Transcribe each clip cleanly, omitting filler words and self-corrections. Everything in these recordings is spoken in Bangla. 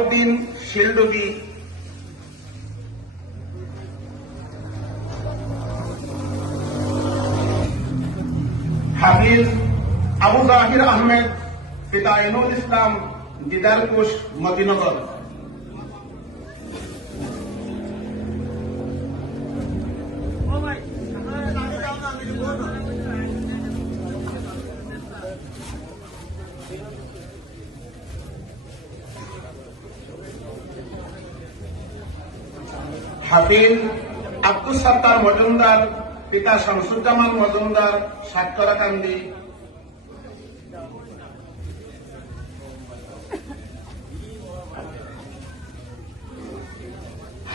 সালাউদ্দিন শিলডুগি, হাফিজ আবু জাহির আহমেদ, পিতা ইনুল ইসলাম, দিদারকুশ, মতিনগর। হাফিজ আব্দুল সত্তার মজুমদার, পিতা শামসুজ্জামান মজুমদার, সাতকরাকান্দি।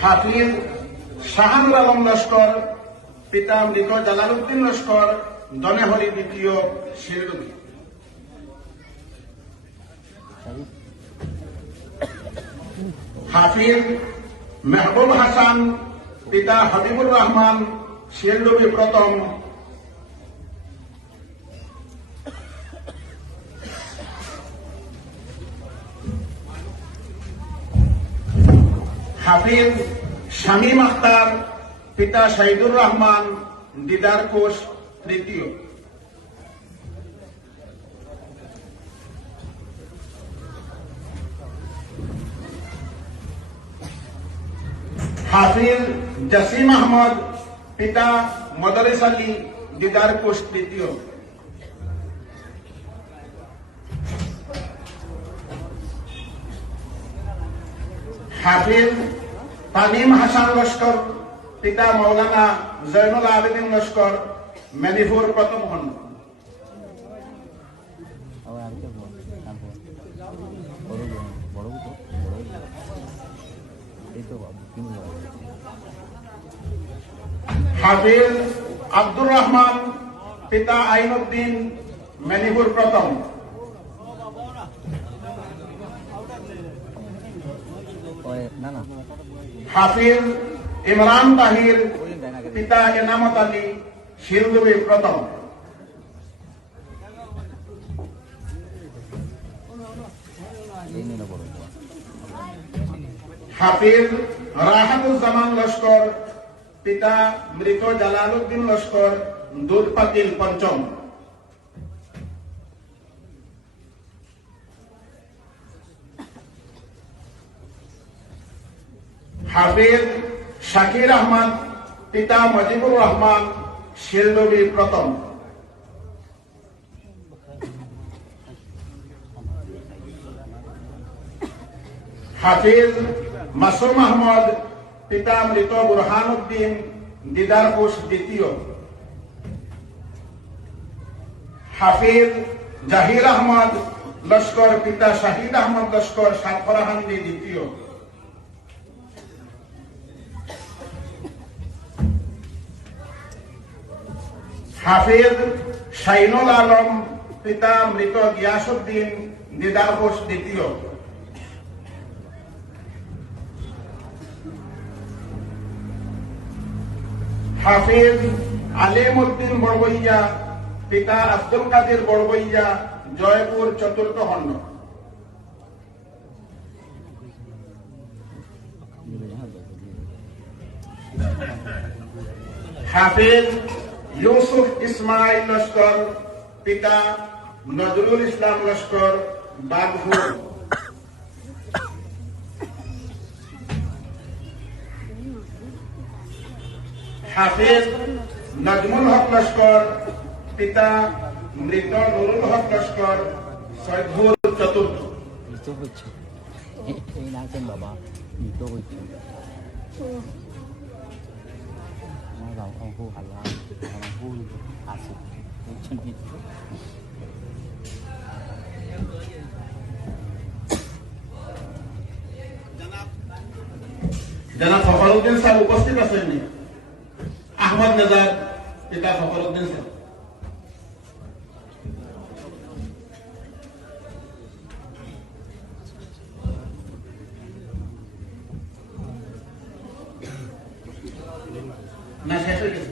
হাফিজ শাহানুর আলম লস্কর, পিতা মৃত জালালউদ্দিন লস্কর, দনেহরি দ্বিতীয়, শিলডুগি। হাফিজ মেহবুব হাসান, পিতা হাবিবুর রহমান, শিলডুগি প্রথম। হাফিজ শামীম আখতার, পিতা শহীদুর রহমান, দিদারকুশ, তৃতীয়। হাফিজ জসিম আহমদ, পিতা মদরেস আলী, দিদারকুশ, তৃতীয়। হাফিজ তামিম হাসান লস্কর, পিতা মৌলানা জৈনুল আবেদিন লস্কর, মেদিনীপুর প্রথম খণ্ড। হাফিজ আব্দুর রহমান, পিতা আইনুদ্দিন, মেদিনীপুর প্রথম। হাফিজ ইমরান তাহির, পিতা এনামত আলী, শিলডুগি প্রথম। হাফিজ রাহাতুজ্জামান লস্কর, পিতা মৃত জালালউদ্দিন লস্কর, দুধপাতিল, পঞ্চম। হাফিজ শাকির আহমদ, পিতা মজিবুর রহমান, শিলডুগি প্রথম। হাফিজ মাসুম আহমদ, পিতা মৃত বুরহানুদ্দিন, দিদারকুশ, দ্বিতীয়। হাফিজ জাহির আহমদ লস্কর, পিতা শাহিদ আহমদ লস্কর, সাতকরাকান্দি, দ্বিতীয়। হাফিজ শাইনুল আলম, পিতা মৃত গিয়াসউদ্দিন, দিদারকুশ, দ্বিতীয়। হাফিজ আলিমউদ্দিন বড়বইয়া, পিতা আব্দুল কাদের বড়বইয়া, জয়পুর, চতুর্থ খণ্ড। হাফিজ ইউসুফ ইসমাইল লস্কর, পিতা নজরুল ইসলাম লস্কর, বাগপুর। হাফিজ নজমুল হক লস্কর, পিতা মৃত নুরুল হক লস্কর, সৈয়দপুর, চতুর্থ। বাবা জনাব ফখরুদ্দিন সাহেব উপস্থিত আছেন? আহমদ নেজার, পিতা ফখরুদ্দিন সাহেব। না শেষ হয়ে গেছে।